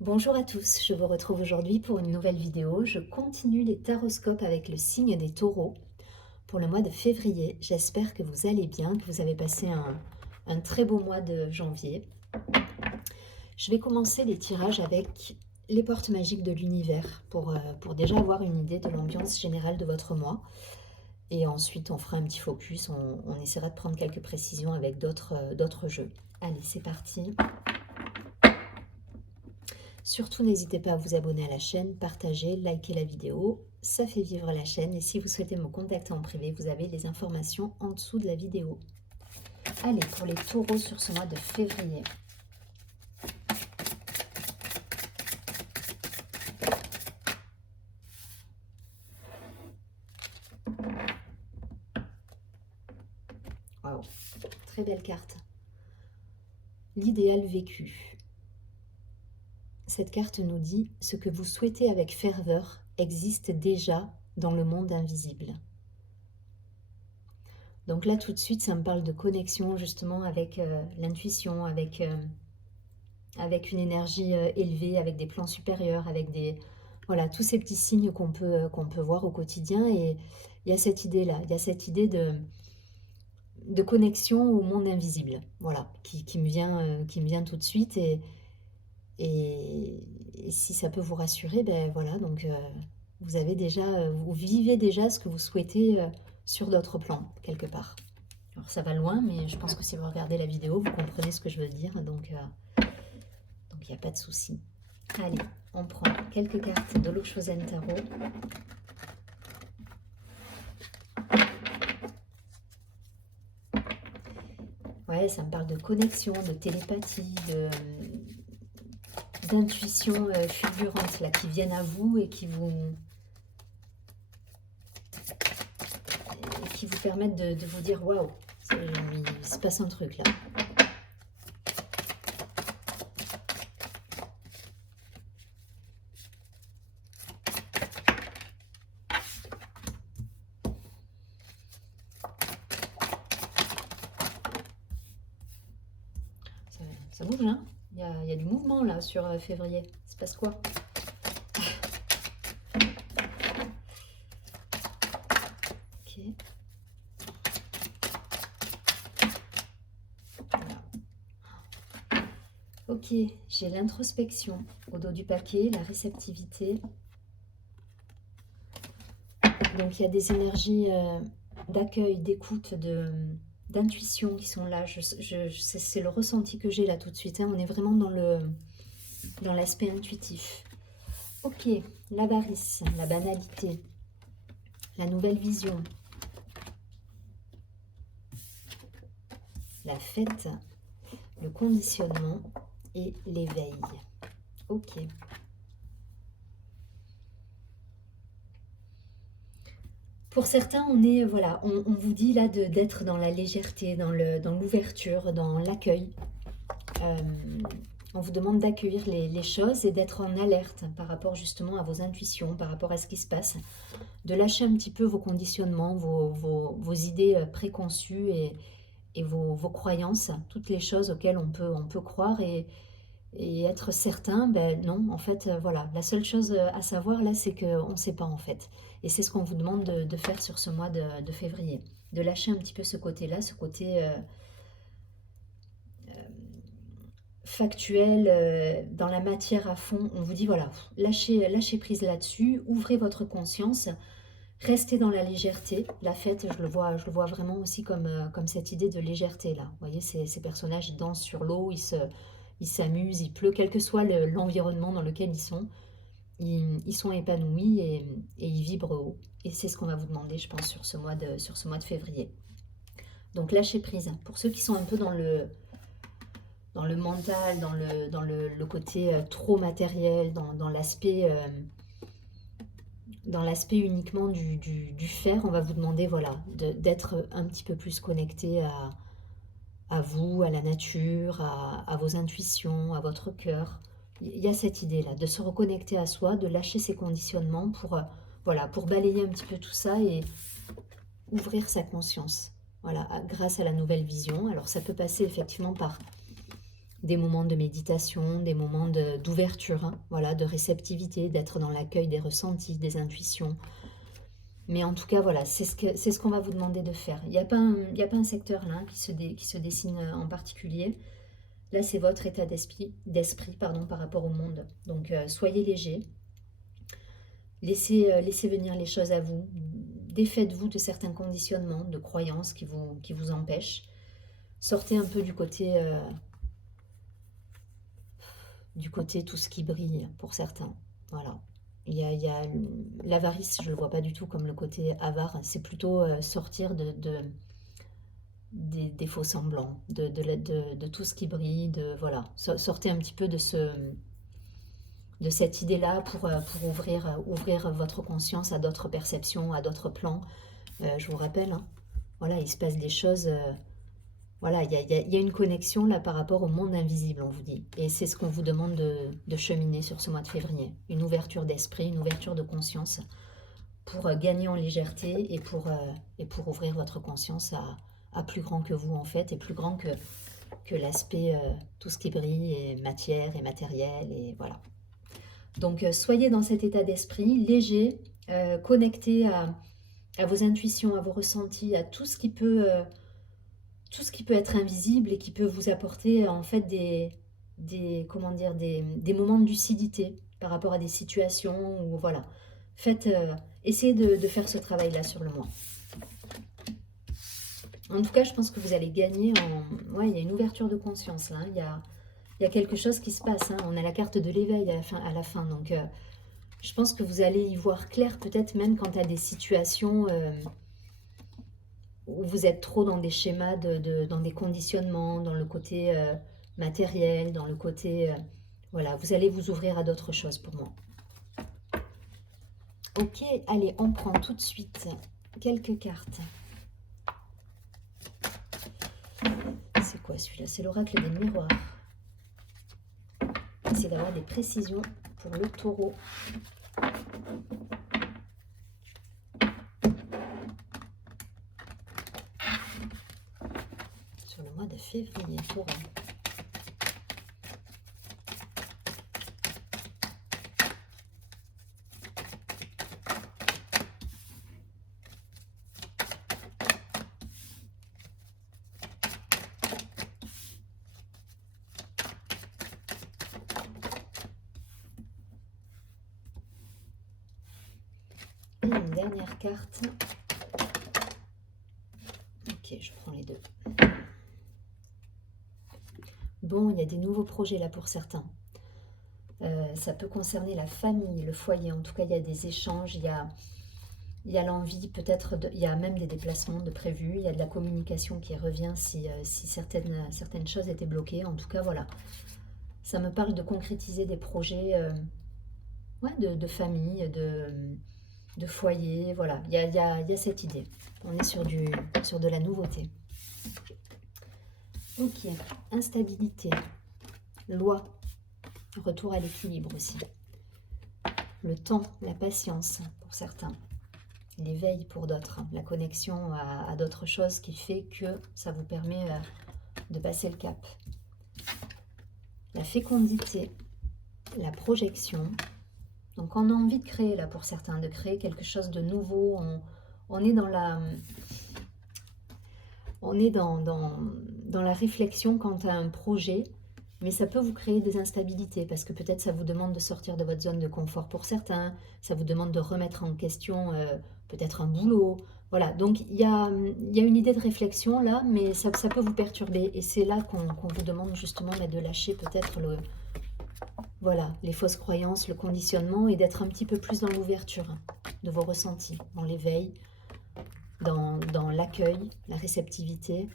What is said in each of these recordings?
Bonjour à tous, je vous retrouve aujourd'hui pour une nouvelle vidéo. Je continue les taroscopes avec le signe des taureaux pour le mois de février. J'espère que vous allez bien, que vous avez passé un très beau mois de janvier. Je vais commencer les tirages avec les portes magiques de l'univers pour déjà avoir une idée de l'ambiance générale de votre mois. Et ensuite, on fera un petit focus, on essaiera de prendre quelques précisions avec d'autres jeux. Allez, c'est parti. Surtout, n'hésitez pas à vous abonner à la chaîne, partager, liker la vidéo, ça fait vivre la chaîne. Et si vous souhaitez me contacter en privé, vous avez les informations en dessous de la vidéo. Allez, pour les taureaux sur ce mois de février. Waouh, très belle carte. L'idéal vécu. Cette carte nous dit « Ce que vous souhaitez avec ferveur existe déjà dans le monde invisible ». Donc là, tout de suite, ça me parle de connexion justement avec l'intuition, avec une énergie élevée, avec des plans supérieurs, avec des... Voilà, tous ces petits signes qu'on peut voir au quotidien. Et il y a cette idée-là, il y a cette idée de connexion au monde invisible, voilà, qui me vient tout de suite. Et si ça peut vous rassurer, ben voilà, donc vous avez déjà, vous vivez déjà ce que vous souhaitez sur d'autres plans, quelque part. Alors ça va loin, mais je pense que si vous regardez la vidéo, vous comprenez ce que je veux dire, donc il n'y a pas de souci. Allez, on prend quelques cartes de l'Oshozen Tarot. Ouais, ça me parle de connexion, de télépathie, d'intuition fulgurante là, qui viennent à vous et qui vous permettent de vous dire waouh, il se passe un truc là. Ça bouge, hein. Il y a du mouvement là sur février. Il se passe quoi? Ok. Ok, j'ai l'introspection au dos du paquet, la réceptivité. Donc il y a des énergies d'accueil, d'écoute, d'intuition qui sont là. C'est le ressenti que j'ai là tout de suite. Hein. On est vraiment dans l'aspect intuitif. Ok, l'avarice, la banalité, la nouvelle vision, la fête, le conditionnement et l'éveil. Ok. Pour certains, on est, voilà, on vous dit là d'être dans la légèreté, dans l'ouverture, dans l'accueil. On vous demande d'accueillir les choses et d'être en alerte par rapport justement à vos intuitions, par rapport à ce qui se passe, de lâcher un petit peu vos conditionnements, vos idées préconçues et vos croyances, toutes les choses auxquelles on peut croire et être certain, ben non, en fait, voilà, la seule chose à savoir là, c'est qu'on ne sait pas en fait. Et c'est ce qu'on vous demande de faire sur ce mois de février, de lâcher un petit peu ce côté-là, ce côté factuel, dans la matière à fond. On vous dit, voilà, lâchez prise là-dessus, ouvrez votre conscience, restez dans la légèreté. La fête, je le vois vraiment aussi comme cette idée de légèreté là. Vous voyez, ces personnages, ils dansent sur l'eau, ils s'amusent, il pleut, quel que soit l'environnement dans lequel ils sont, ils sont épanouis et ils vibrent haut. Et c'est ce qu'on va vous demander, je pense, sur ce mois de février. Donc lâchez prise. Pour ceux qui sont un peu dans le mental, dans le côté trop matériel, dans l'aspect uniquement du faire, on va vous demander voilà, d'être un petit peu plus connecté à vous, à la nature, à vos intuitions, à votre cœur. Il y a cette idée-là, de se reconnecter à soi, de lâcher ses conditionnements voilà, pour balayer un petit peu tout ça et ouvrir sa conscience, voilà, grâce à la nouvelle vision. Alors ça peut passer effectivement des moments de méditation, des moments d'ouverture, hein, voilà, de réceptivité, d'être dans l'accueil des ressentis, des intuitions. Mais en tout cas, voilà, c'est ce qu'on va vous demander de faire. Il n'y a pas un secteur là qui se dessine en particulier. Là, c'est votre état d'esprit par rapport au monde. Donc, soyez léger. Laissez venir les choses à vous. Défaites-vous de certains conditionnements, de croyances qui vous empêchent. Sortez un peu du côté tout ce qui brille pour certains. Voilà. Il y a l'avarice, je ne le vois pas du tout comme le côté avare. C'est plutôt sortir des faux semblants, de tout ce qui brille. Voilà. Sortez un petit peu de cette idée-là pour ouvrir votre conscience à d'autres perceptions, à d'autres plans. Je vous rappelle, hein, voilà, il se passe des choses. Voilà, il y a une connexion là par rapport au monde invisible, on vous dit. Et c'est ce qu'on vous demande de cheminer sur ce mois de février. Une ouverture d'esprit, une ouverture de conscience pour gagner en légèreté et pour ouvrir votre conscience à plus grand que vous en fait, et plus grand que l'aspect, tout ce qui brille, et matière et matériel, et voilà. Donc soyez dans cet état d'esprit, léger, connecté à vos intuitions, à vos ressentis, à tout ce qui peut être invisible et qui peut vous apporter en fait des moments de lucidité par rapport à des situations où voilà. Essayez de faire ce travail-là sur le mois. En tout cas, je pense que vous allez gagner ouais, il y a une ouverture de conscience là. Il y a quelque chose qui se passe. Hein. On a la carte de l'éveil à la fin. Donc, je pense que vous allez y voir clair, peut-être même quant à des situations où vous êtes trop dans des schémas, dans des conditionnements, dans le côté matériel, dans le côté... voilà, vous allez vous ouvrir à d'autres choses pour moi. Ok, allez, on prend tout de suite quelques cartes. C'est quoi celui-là? C'est l'oracle des miroirs. Essayez d'avoir des précisions pour le taureau. Sur le mois de février, taureau. Une dernière carte. Ok, je prends les deux. Bon, il y a des nouveaux projets là pour certains. Ça peut concerner la famille, le foyer. En tout cas, il y a des échanges, il y a l'envie, peut-être, il y a même des déplacements de prévus, il y a de la communication qui revient si certaines choses étaient bloquées. En tout cas, voilà. Ça me parle de concrétiser des projets ouais, de famille, de foyer. Voilà, il y a cette idée. On est sur de la nouveauté. Ok, instabilité, loi, retour à l'équilibre aussi. Le temps, la patience pour certains, l'éveil pour d'autres, la connexion à d'autres choses qui fait que ça vous permet de passer le cap. La fécondité, la projection. Donc on a envie de créer là pour certains, de créer quelque chose de nouveau. On est dans la réflexion quant à un projet, mais ça peut vous créer des instabilités parce que peut-être ça vous demande de sortir de votre zone de confort pour certains, ça vous demande de remettre en question peut-être un boulot. Voilà, donc il y a une idée de réflexion là, mais ça peut vous perturber et c'est là qu'on vous demande justement de lâcher peut-être voilà, les fausses croyances, le conditionnement et d'être un petit peu plus dans l'ouverture de vos ressentis, dans l'éveil, dans l'accueil, la réceptivité,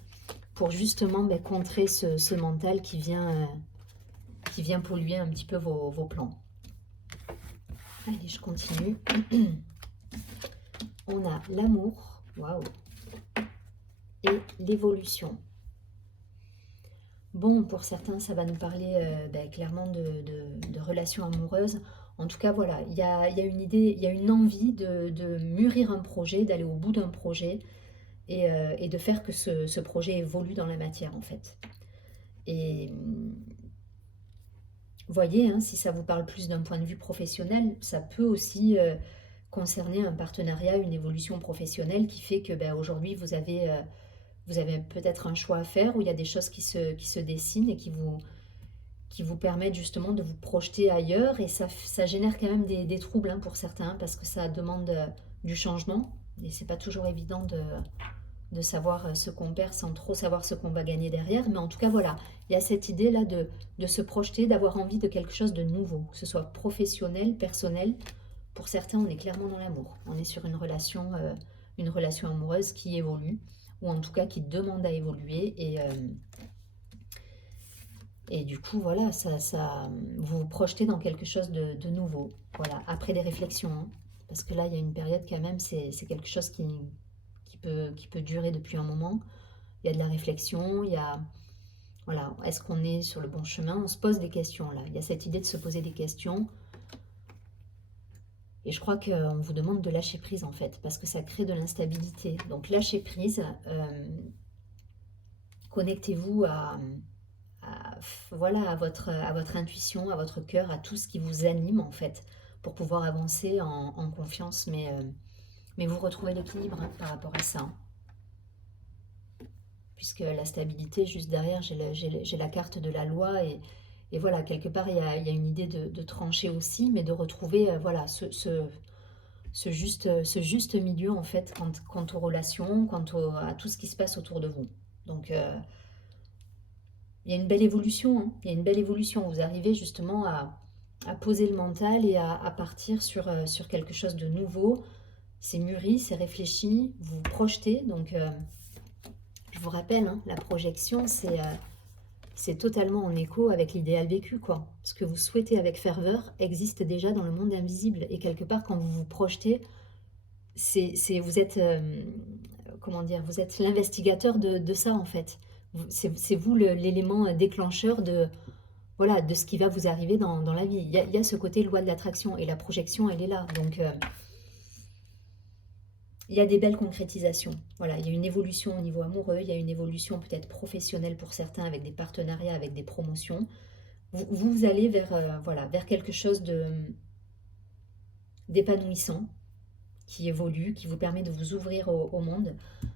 pour justement contrer ce mental qui vient polluer un petit peu vos plans. Allez, je continue. On a l'amour, waouh, et l'évolution. Bon, pour certains, ça va nous parler clairement de relations amoureuses. En tout cas, voilà, il y a une idée, il y a une envie de mûrir un projet, d'aller au bout d'un projet et de faire que ce projet évolue dans la matière, en fait. Et Voyez, hein, si ça vous parle plus d'un point de vue professionnel, ça peut aussi concerner un partenariat, une évolution professionnelle qui fait que ben, aujourd'hui vous avez peut-être un choix à faire où il y a des choses qui se dessinent et qui vous permettent justement de vous projeter ailleurs. Et ça génère quand même des troubles hein, pour certains parce que ça demande du changement. Et c'est pas toujours évident de savoir ce qu'on perd sans trop savoir ce qu'on va gagner derrière. Mais en tout cas, voilà, il y a cette idée-là de se projeter, d'avoir envie de quelque chose de nouveau, que ce soit professionnel, personnel. Pour certains, on est clairement dans l'amour. On est sur une relation amoureuse qui évolue, ou en tout cas qui demande à évoluer. Et du coup, voilà, vous vous projetez dans quelque chose de nouveau. Voilà, après des réflexions. Hein. Parce que là, il y a une période quand même, c'est quelque chose qui peut durer depuis un moment. Il y a de la réflexion, il y a... Voilà, est-ce qu'on est sur le bon chemin? On se pose des questions là. Il y a cette idée de se poser des questions. Et je crois qu'on vous demande de lâcher prise en fait, parce que ça crée de l'instabilité. Donc lâcher prise, connectez-vous voilà, à votre intuition, à votre cœur, à tout ce qui vous anime en fait, pour pouvoir avancer en confiance. Mais vous retrouvez l'équilibre hein, par rapport à ça. Hein. Puisque la stabilité, juste derrière, j'ai la carte de la loi et voilà, quelque part, il y a une idée de trancher aussi, mais de retrouver voilà, ce juste milieu en fait quant aux relations, à tout ce qui se passe autour de vous. Donc il y a une belle évolution, hein. Il y a une belle évolution. Vous arrivez justement à poser le mental et à partir sur quelque chose de nouveau. C'est mûri, c'est réfléchi, vous vous projetez. Donc je vous rappelle, hein, la projection, c'est totalement en écho avec l'idéal vécu, quoi. Ce que vous souhaitez avec ferveur existe déjà dans le monde invisible. Et quelque part, quand vous vous projetez, vous êtes, comment dire, vous êtes l'investigateur de ça, en fait. C'est vous l'élément déclencheur voilà, de ce qui va vous arriver dans la vie. Il y a ce côté loi de l'attraction et la projection, elle est là. Donc, il y a des belles concrétisations. Voilà, il y a une évolution au niveau amoureux, il y a une évolution peut-être professionnelle pour certains avec des partenariats, avec des promotions. Vous allez voilà, vers quelque chose d'épanouissant, qui évolue, qui vous permet de vous ouvrir au monde.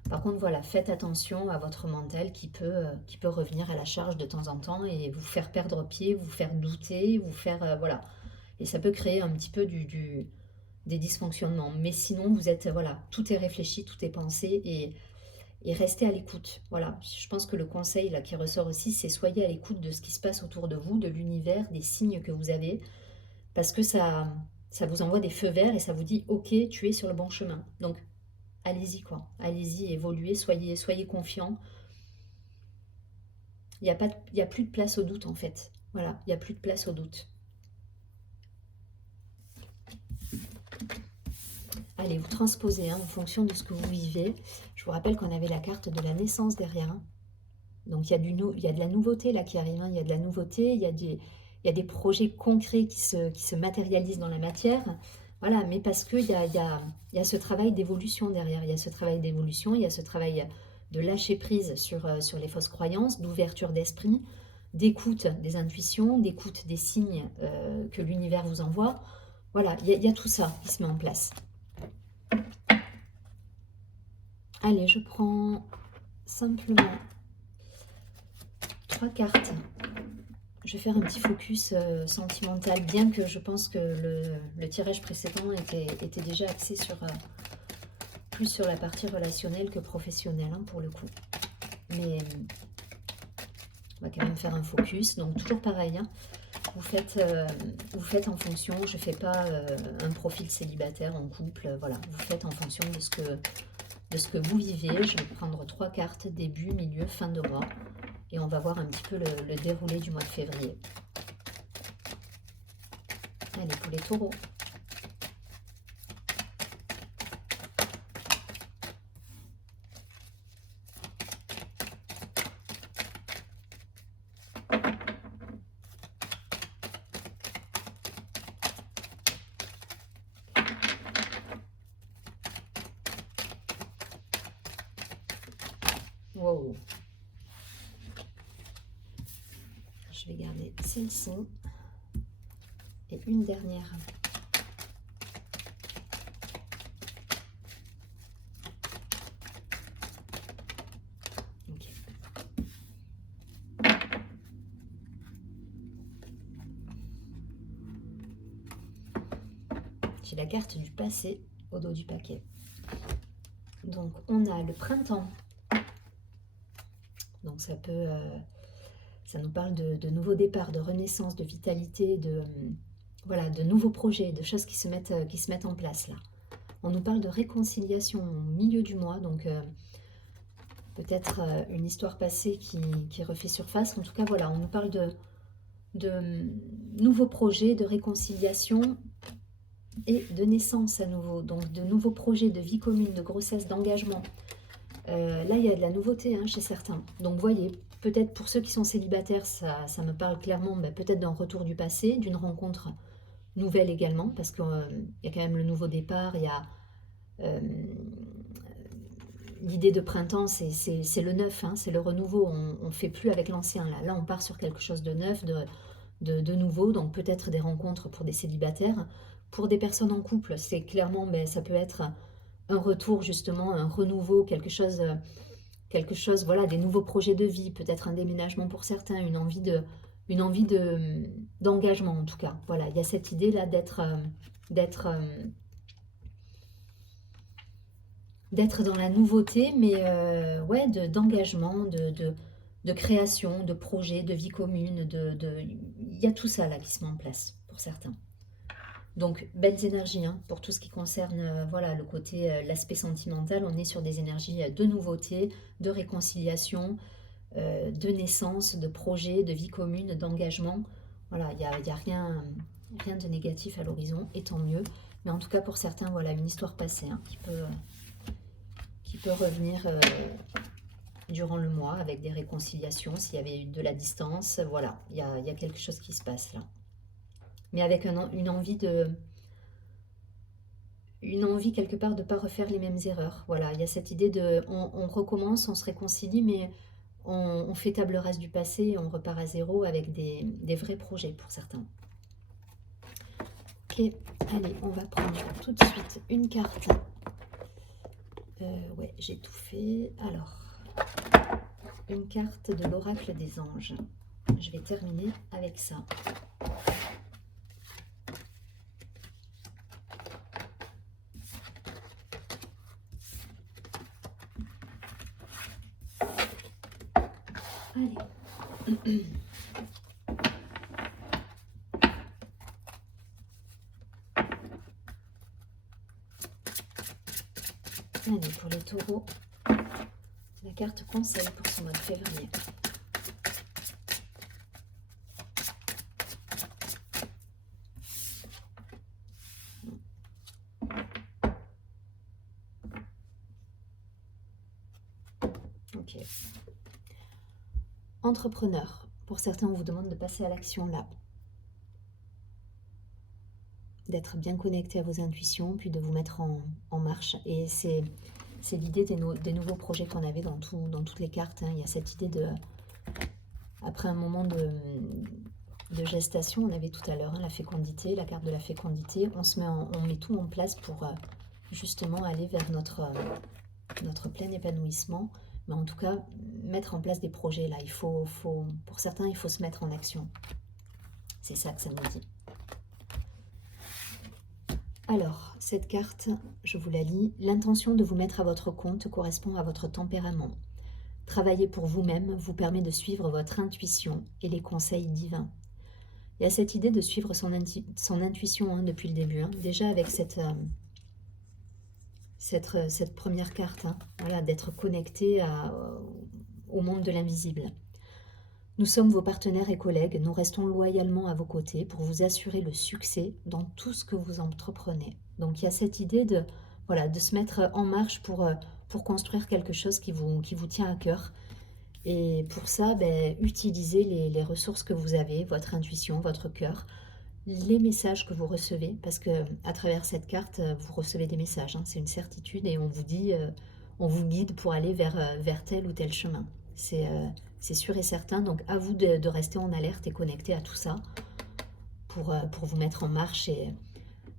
Par contre, voilà, faites attention à votre mental qui peut revenir à la charge de temps en temps et vous faire perdre pied, vous faire douter, vous faire... voilà. Et ça peut créer un petit peu des dysfonctionnements. Mais sinon, vous êtes... Voilà, tout est réfléchi, tout est pensé et restez à l'écoute. Voilà, je pense que le conseil là qui ressort aussi, c'est soyez à l'écoute de ce qui se passe autour de vous, de l'univers, des signes que vous avez, parce que ça vous envoie des feux verts et ça vous dit ok, tu es sur le bon chemin. Donc allez-y quoi, allez-y, évoluez, soyez confiants. Il y a plus de place au doute en fait. Voilà, il n'y a plus de place au doute. Allez, vous transposez hein, en fonction de ce que vous vivez. Je vous rappelle qu'on avait la carte de la naissance derrière. Hein. Donc il y a de la nouveauté là qui arrive. Hein. Il y a de la nouveauté, il y a des projets concrets qui se matérialisent dans la matière. Voilà, mais parce qu'il y a ce travail d'évolution derrière. Il y a ce travail d'évolution, il y a ce travail de lâcher prise sur les fausses croyances, d'ouverture d'esprit, d'écoute des intuitions, d'écoute des signes que l'univers vous envoie. Voilà, il y a tout ça qui se met en place. Allez, je prends simplement 3 cartes. Je vais faire un petit focus sentimental, bien que je pense que le tirage précédent était déjà axé plus sur la partie relationnelle que professionnelle, hein, pour le coup. Mais on va quand même faire un focus. Donc toujours pareil, hein, vous faites en fonction, je ne fais pas un profil célibataire en couple, voilà, vous faites en fonction de ce que vous vivez. Je vais prendre 3 cartes, début, milieu, fin de mois. Et on va voir un petit peu le déroulé du mois de février. Allez, pour les taureaux. Wow. Je vais garder celle-ci. tirer une dernière. J'ai la carte du passé au dos du paquet. Donc on a le printemps. Donc ça peut, ça nous parle de nouveaux départs, de renaissance, de vitalité, voilà, de nouveaux projets, de choses qui se mettent en place là. On nous parle de réconciliation au milieu du mois, donc peut-être une histoire passée qui refait surface. En tout cas, voilà, on nous parle de nouveaux projets, de réconciliation et de naissance à nouveau. Donc de nouveaux projets de vie commune, de grossesse, d'engagement. Là, il y a de la nouveauté hein, chez certains. Donc, voyez, peut-être pour ceux qui sont célibataires, ça me parle clairement peut-être d'un retour du passé, d'une rencontre nouvelle également, parce qu'il y a quand même le nouveau départ, il y a l'idée de printemps, c'est le neuf, hein, c'est le renouveau, on ne fait plus avec l'ancien. Là, on part sur quelque chose de neuf, de nouveau, donc peut-être des rencontres pour des célibataires. Pour des personnes en couple, c'est clairement, ça peut être un retour justement, un renouveau, quelque chose, voilà, des nouveaux projets de vie, peut-être un déménagement pour certains, une envie d'engagement en tout cas. Voilà, il y a cette idée là d'être dans la nouveauté, mais ouais, d'engagement, de création, de projet, de vie commune, il y a tout ça là qui se met en place pour certains. Donc, belles énergies hein, pour tout ce qui concerne voilà, le côté, l'aspect sentimental. On est sur des énergies de nouveauté, de réconciliation, de naissance, de projet, de vie commune, d'engagement. Voilà, il n'y a rien de négatif à l'horizon, et tant mieux. Mais en tout cas, pour certains, voilà, une histoire passée hein, qui peut revenir durant le mois avec des réconciliations. S'il y avait eu de la distance, voilà, il y a quelque chose qui se passe là. Mais avec une envie quelque part de ne pas refaire les mêmes erreurs. Voilà, il y a cette idée on recommence, on se réconcilie, mais on fait table rase du passé et on repart à zéro avec des vrais projets pour certains. Ok, allez, on va prendre tout de suite une carte. Ouais, j'ai tout fait. Alors, une carte de l'oracle des anges. Je vais terminer avec ça. Allez. Allez, pour les taureaux, la carte conseil pour ce mois de février. Ok. Entrepreneur. Pour certains, on vous demande de passer à l'action là. D'être bien connecté à vos intuitions, puis de vous mettre en marche. Et c'est l'idée des nouveaux projets qu'on avait dans toutes les cartes. Hein. Il y a cette idée de... Après un moment de gestation, on avait tout à l'heure hein, la fécondité, la carte de la fécondité. On met tout en place pour justement aller vers notre plein épanouissement. Mais en tout cas, mettre en place des projets là. Pour certains, il faut se mettre en action. C'est ça que ça nous dit. Alors, cette carte, je vous la lis. L'intention de vous mettre à votre compte correspond à votre tempérament. Travailler pour vous-même vous permet de suivre votre intuition et les conseils divins. Il y a cette idée de suivre son intuition hein, depuis le début. Hein. Déjà avec cette première carte, hein, voilà, d'être connecté au monde de l'invisible. Nous sommes vos partenaires et collègues, nous restons loyalement à vos côtés pour vous assurer le succès dans tout ce que vous entreprenez. Donc il y a cette idée de se mettre en marche pour construire quelque chose qui vous tient à cœur. Et pour ça, utilisez les ressources que vous avez, votre intuition, votre cœur, les messages que vous recevez, parce que à travers cette carte, vous recevez des messages, hein, c'est une certitude, et on vous dit, on vous guide pour aller vers tel ou tel chemin. C'est sûr et certain, donc à vous de rester en alerte et connecté à tout ça pour vous mettre en marche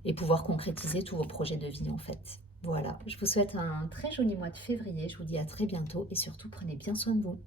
et pouvoir concrétiser tous vos projets de vie en fait. Voilà, je vous souhaite un très joli mois de février, je vous dis à très bientôt et surtout prenez bien soin de vous.